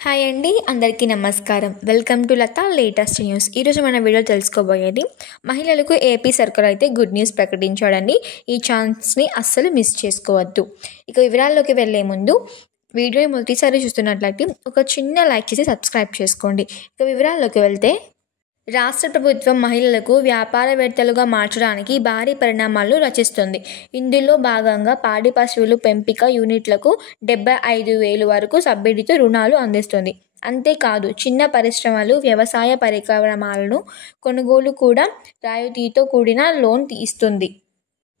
Hi అండి, అందరికీ నమస్కారం. Welcome to Latha latest news. ఈరోజు మన వీడియో తెలుసుకోబోయేది మహిళలకు ఏపీ సర్కార్ అయితే గుడ్ న్యూస్ ప్రకటించాడండి. ఈ ఛాన్స్ని అస్సలు మిస్ చేసుకోవద్దు. ఇక వివరాల్లోకి వెళ్ళే ముందు వీడియోని మొదటిసారి చూస్తున్నట్లయితే ఒక చిన్న లైక్ చేసి సబ్స్క్రైబ్ చేసుకోండి. ఇక వివరాల్లోకి వెళ్తే రాష్ట్ర ప్రభుత్వం మహిళలకు వ్యాపారవేత్తలుగా మార్చడానికి భారీ పరిణామాలు రచిస్తుంది. ఇందులో భాగంగా పాడి పశువులు పెంపిక యూనిట్లకు 75,000 వరకు సబ్సిడీతో రుణాలు అందిస్తుంది. అంతేకాదు, చిన్న పరిశ్రమలు, వ్యవసాయ పరికరాలను కొనుగోలు కూడా రాయితీతో కూడిన లోన్ ఇస్తుంది.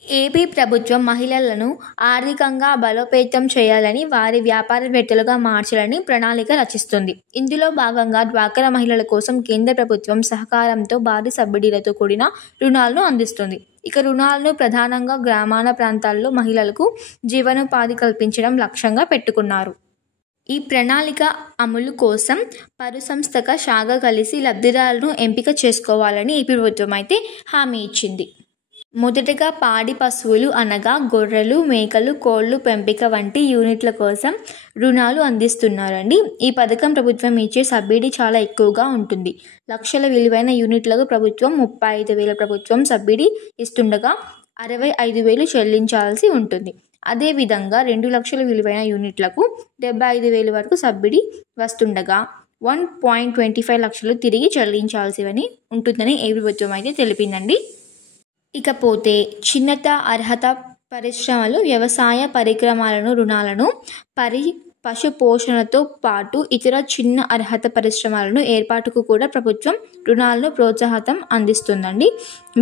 ఏపీ ప్రభుత్వం మహిళలను ఆర్థికంగా బలోపేతం చేయాలని, వారి వ్యాపారవేత్తలుగా మార్చాలని ప్రణాళిక రచిస్తుంది. ఇందులో భాగంగా డ్వాక్రా మహిళల కోసం కేంద్ర ప్రభుత్వం సహకారంతో భారీ సబ్సిడీలతో కూడిన రుణాలను అందిస్తుంది. ఇక రుణాలను ప్రధానంగా గ్రామీణ ప్రాంతాల్లో మహిళలకు జీవనోపాధి కల్పించడం లక్ష్యంగా పెట్టుకున్నారు. ఈ ప్రణాళిక అమలు కోసం పలు సంస్థల శాఖ కలిసి లబ్ధిదారులను ఎంపిక చేసుకోవాలని ఏపీ ప్రభుత్వం అయితే హామీ ఇచ్చింది. మొదటగా పాడి పశువులు అనగా గొర్రెలు, మేకలు, కోళ్లు పెంపిక వంటి యూనిట్ల కోసం రుణాలు అందిస్తున్నారండి. ఈ పథకం ప్రభుత్వం ఇచ్చే సబ్సిడీ చాలా ఎక్కువగా ఉంటుంది. లక్షల విలువైన యూనిట్లకు ప్రభుత్వం 35,000 ప్రభుత్వం సబ్సిడీ ఇస్తుండగా 65,000 చెల్లించాల్సి ఉంటుంది. అదేవిధంగా 2 లక్షల విలువైన యూనిట్లకు 75,000 వరకు సబ్సిడీ వస్తుండగా 1.25 లక్షలు తిరిగి చెల్లించాల్సి ఉంటుందని ఏ ప్రభుత్వం అయితే తెలిపిందండి. ఇకపోతే చిన్నత అర్హత పరిశ్రమలు, వ్యవసాయ పరికరాలను రుణాలను, పశు పోషణతో పాటు ఇతర చిన్న అర్హత పరిశ్రమలను ఏర్పాటుకు కూడా ప్రభుత్వం రుణాలను ప్రోత్సాహం అందిస్తుందండి.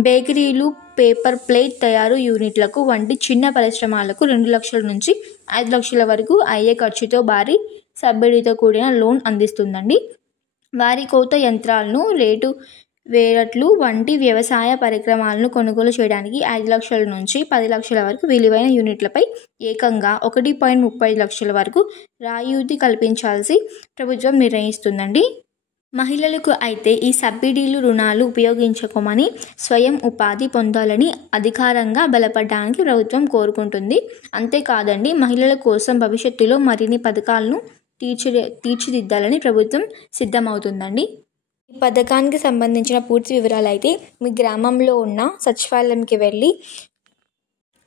బేకరీలు, పేపర్ ప్లేట్ తయారు యూనిట్లకు వంటి చిన్న పరిశ్రమలకు 2 లక్షల నుంచి 5 లక్షల వరకు అయ్యే ఖర్చుతో భారీ సబ్సిడీతో కూడిన లోన్ అందిస్తుందండి. వారి కోత యంత్రాలను, వేరట్లు వంటి వ్యవసాయ పరికరాలను కొనుగోలు చేయడానికి 5 లక్షల నుంచి 10 లక్షల వరకు విలువైన యూనిట్లపై ఏకంగా 1.35 లక్షల వరకు రాయితీ కల్పించాల్సి ప్రభుత్వం నిర్ణయిస్తుందండి. మహిళలకు అయితే ఈ సబ్సిడీలు, రుణాలు ఉపయోగించుకోమని స్వయం ఉపాధి పొందాలని అధికారంగా బలపడడానికి ప్రభుత్వం కోరుకుంటుంది. అంతేకాదండి, మహిళల కోసం భవిష్యత్తులో మరిన్ని పథకాలను తీర్చిదిద్దాలని ప్రభుత్వం సిద్ధమవుతుందండి. ఈ పథకానికి సంబంధించిన పూర్తి వివరాలు అయితే మీ గ్రామంలో ఉన్న సచివాలయంకి వెళ్ళి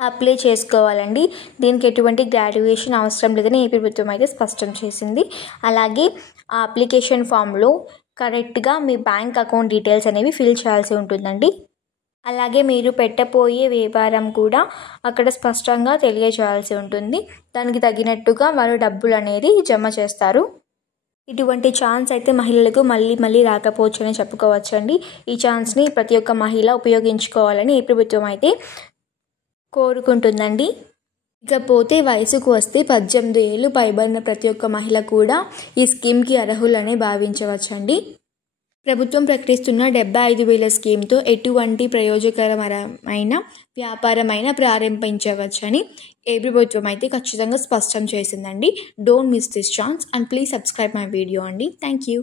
అప్లై చేసుకోవాలండి. దీనికి ఎటువంటి గ్రాడ్యుయేషన్ అవసరం లేదని ఏపీ ప్రభుత్వం అయితే స్పష్టం చేసింది. అలాగే ఆ అప్లికేషన్ ఫామ్లో కరెక్ట్గా మీ బ్యాంక్ అకౌంట్ డీటెయిల్స్ అనేవి ఫిల్ చేయాల్సి ఉంటుందండి. అలాగే మీరు పెట్టబోయే వ్యాపారం కూడా అక్కడ స్పష్టంగా తెలియజేయాల్సి ఉంటుంది. దానికి తగినట్టుగా వారు డబ్బులు అనేది జమ చేస్తారు. ఇటువంటి ఛాన్స్ అయితే మహిళలకు మళ్ళీ రాకపోవచ్చని చెప్పుకోవచ్చండి. ఈ ఛాన్స్ని ప్రతి ఒక్క మహిళ ఉపయోగించుకోవాలని ఈ ప్రభుత్వం అయితే కోరుకుంటుందండి. ఇకపోతే వయసుకు వస్తే 18 ఏళ్ళు పైబడిన ప్రతి ఒక్క మహిళ కూడా ఈ స్కీమ్కి అర్హులని భావించవచ్చండి. ప్రభుత్వం ప్రకటిస్తున్న 75,000 స్కీమ్తో ఎటువంటి ప్రయోజనకరమైన వ్యాపారమైన ప్రారంభించవచ్చని ఏ ప్రభుత్వం అయితే ఖచ్చితంగా స్పష్టం చేసిందండి. Don't miss this chance and please subscribe my video అండి. Thank you.